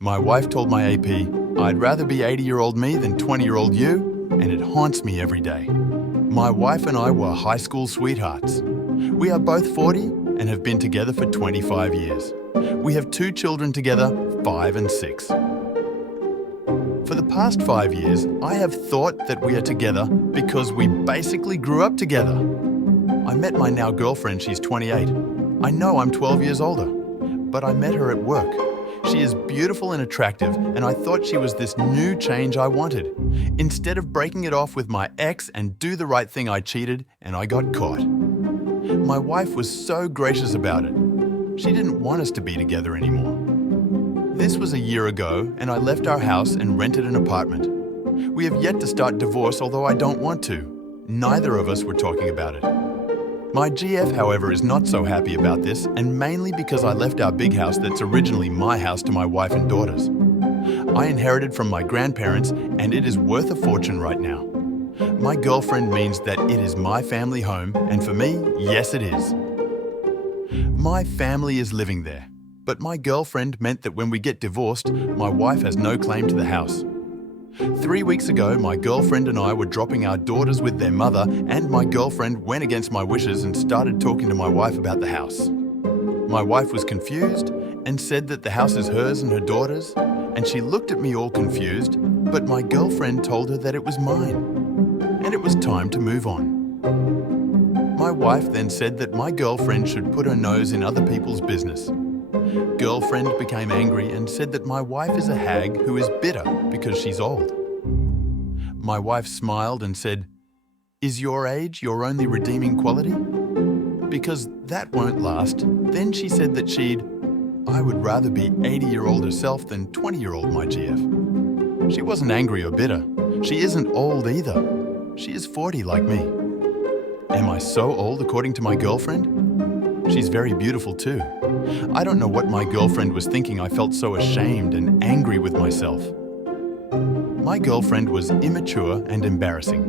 My wife told my AP, I'd rather be 80-year-old me than 20-year-old you, and it haunts me every day. My wife and I were high school sweethearts. We are both 40 and have been together for 25 years. We have 2 children together, 5 and 6. For the past 5 years, I have thought that we are together because we basically grew up together. I met my now girlfriend, she's 28. I know I'm 12 years older, but I met her at work. She is beautiful and attractive, and I thought she was this new change I wanted. Instead of breaking it off with my ex and do the right thing, I cheated and I got caught. My wife was so gracious about it. She didn't want us to be together anymore. This was a year ago, and I left our house and rented an apartment. We have yet to start divorce, although I don't want to. Neither of us were talking about it. My GF, however, is not so happy about this, and mainly because I left our big house that's originally my house to my wife and daughters. I inherited from my grandparents, and it is worth a fortune right now. My girlfriend means that it is my family home, and for me, yes it is. My family is living there, but my girlfriend meant that when we get divorced, my wife has no claim to the house. 3 weeks ago, my girlfriend and I were dropping our daughters with their mother, and my girlfriend went against my wishes and started talking to my wife about the house. My wife was confused and said that the house is hers and her daughter's, and she looked at me all confused, but my girlfriend told her that it was mine, and it was time to move on. My wife then said that my girlfriend should put her nose in other people's business. Girlfriend became angry and said that my wife is a hag who is bitter because she's old. My wife smiled and said, "Is your age your only redeeming quality? Because that won't last." Then she said that I would rather be 80-year-old herself than 20-year-old my GF. She wasn't angry or bitter. She isn't old either. She is 40 like me. Am I so old according to my girlfriend? She's very beautiful too. I don't know what my girlfriend was thinking. I felt so ashamed and angry with myself. My girlfriend was immature and embarrassing.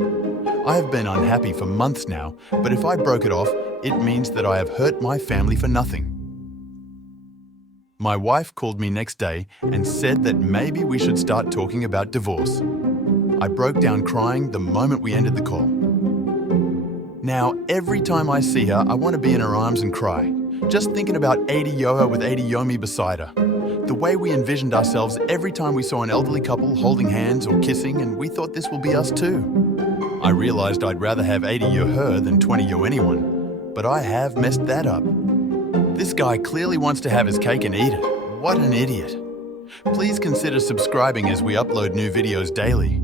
I have been unhappy for months now, but if I broke it off, it means that I have hurt my family for nothing. My wife called me next day and said that maybe we should start talking about divorce. I broke down crying the moment we ended the call. Now, every time I see her, I want to be in her arms and cry. Just thinking about 80 Yoha with 80 Yomi beside her. The way we envisioned ourselves every time we saw an elderly couple holding hands or kissing, and we thought this will be us too. I realized I'd rather have 80 Yo her than 20 Yo anyone, but I have messed that up. This guy clearly wants to have his cake and eat it. What an idiot. Please consider subscribing as we upload new videos daily.